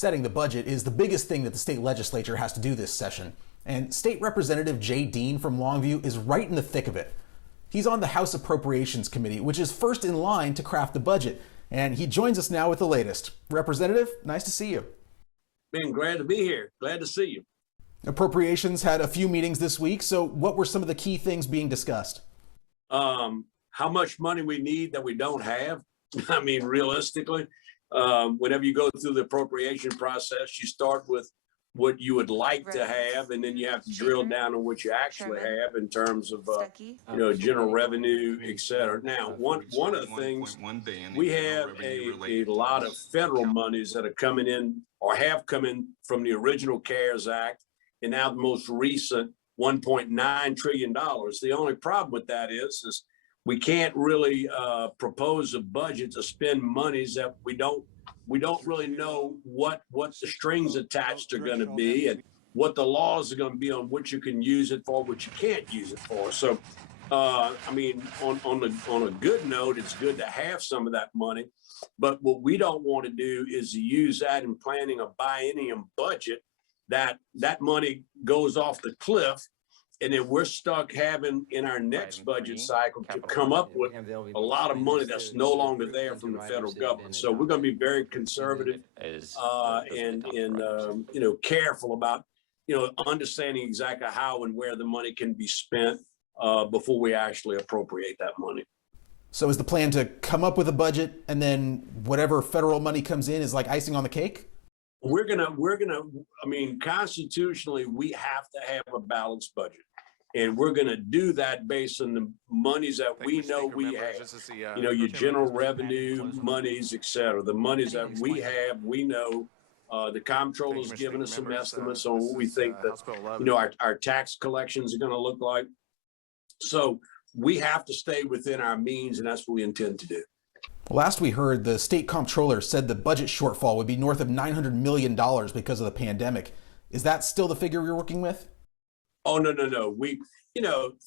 Setting the budget is the biggest thing that the state legislature has to do this session. And State Representative Jay Dean from Longview is right in the thick of it. He's on the House Appropriations Committee, which is first in line to craft the budget. And he joins us now with the latest. Representative, nice to see you. Man, glad to be here. Glad to see you. Appropriations had a few meetings this week. So what were some of the key things being discussed? How much money we need that we don't have. I mean, realistically, whenever you go through the appropriation process, you start with what you would like to have, and then you have to drill down on what you actually have in terms of, general revenue, et cetera. Now, one of the things, we have a lot of federal monies that are coming in or have come in from the original CARES Act and now the most recent $1.9 trillion. The only problem with that is we can't really propose a budget to spend monies that we don't really know what the strings attached are going to be and what the laws are going to be on what you can use it for, what you can't use it for. So, I mean, on a good note, it's good to have some of that money. But what we don't want to do is to use that in planning a biennium budget that money goes off the cliff. And then we're stuck having in our next budget cycle to come up with a lot of money that's no longer there from the federal government. So we're going to be very conservative and careful about, understanding exactly how and where the money can be spent before we actually appropriate that money. So is the plan to come up with a budget and then whatever federal money comes in is like icing on the cake? We're gonna, I mean, constitutionally, we have to have a balanced budget. And we're going to do that based on the monies that we know we have, your general revenue monies, et cetera. The monies that we have, we know. The comptroller's given us some estimates on what we think that, our tax collections are going to look like. So we have to stay within our means, and that's what we intend to do. Last we heard, the state comptroller said the budget shortfall would be north of $900 million because of the pandemic. Is that still the figure you're working with? Oh, no. We,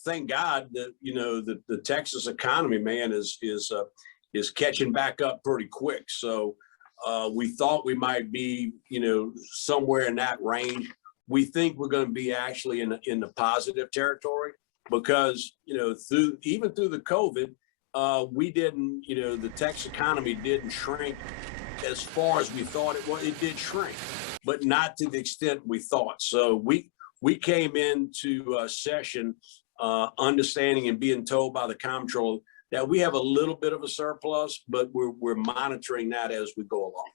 thank God that, the Texas economy, man, is catching back up pretty quick. So we thought we might be, somewhere in that range. We think we're going to be actually in the positive territory because, through the COVID, we didn't, the Texas economy didn't shrink as far as we thought it was. It did shrink, but not to the extent we thought. So we came into session understanding and being told by the comptroller that we have a little bit of a surplus, but we're monitoring that as we go along.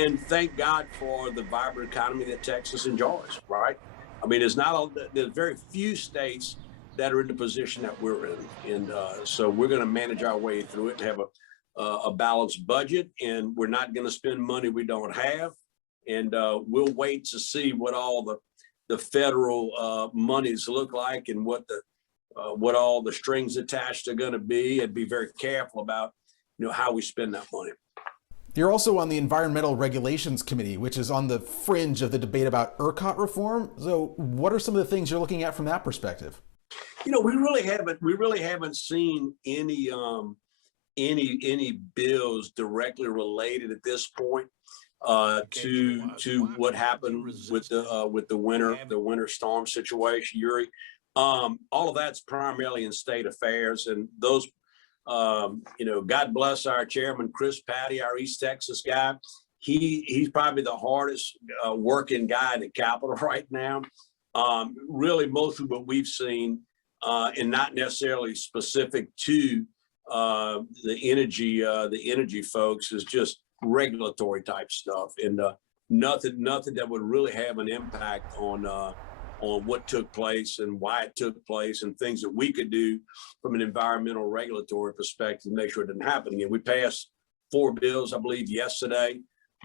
And thank God for the vibrant economy that Texas enjoys, right? I mean, there's very few states that are in the position that we're in. And so we're going to manage our way through it and have a balanced budget, and we're not going to spend money we don't have. And we'll wait to see what all the federal monies look like and what all the strings attached are going to be, and be very careful about how we spend that money. You're also on the Environmental Regulations Committee, which is on the fringe of the debate about ERCOT reform. So what are some of the things you're looking at from that perspective? We really haven't seen any bills directly related at this point to what happened with the winter storm situation, Yuri. All of that's primarily in state affairs, and those, God bless our chairman, Chris Patty, our East Texas guy. He's probably the hardest working guy in the Capitol right now. Really, most of what we've seen, and not necessarily specific to the energy folks, is just regulatory type stuff, and nothing that would really have an impact on what took place and why it took place, and things that we could do from an environmental regulatory perspective to make sure it didn't happen again. We passed 4 bills, I believe, yesterday,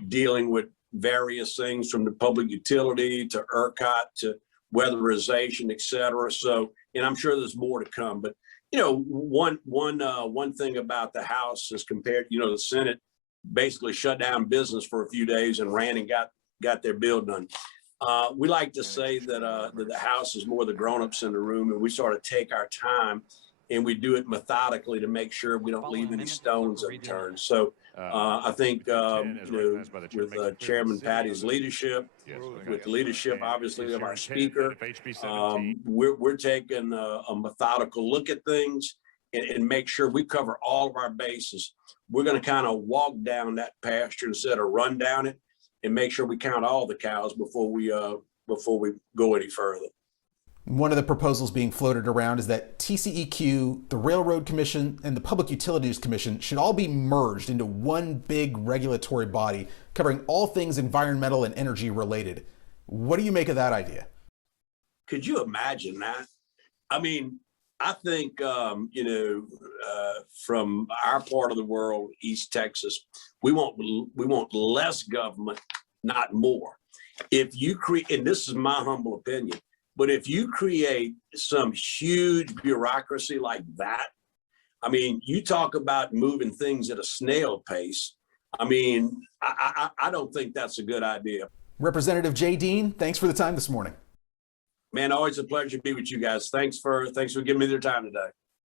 dealing with various things from the public utility to ERCOT to weatherization, et cetera. So, and I'm sure there's more to come. But one thing about the House as compared, the Senate basically shut down business for a few days and ran and got their bill done. We like to say that the House is more the grown-ups in the room, and we sort of take our time and we do it methodically to make sure we don't leave any stones unturned. So I think with Chairman Patty's leadership, with the leadership obviously of our speaker, we're taking a methodical look at things and make sure we cover all of our bases. We're going to kind of walk down that pasture instead of run down it, and make sure we count all the cows before we go any further. One of the proposals being floated around is that TCEQ, the Railroad Commission, and the Public Utilities Commission should all be merged into one big regulatory body covering all things environmental and energy related. What do you make of that idea? Could you imagine that? I mean, I think, from our part of the world, East Texas, we want less government, not more. If you create, and this is my humble opinion, but if you create some huge bureaucracy like that, I mean, you talk about moving things at a snail pace. I mean, I don't think that's a good idea. Representative Jay Dean, thanks for the time this morning. Man, always a pleasure to be with you guys. Thanks for giving me their time today.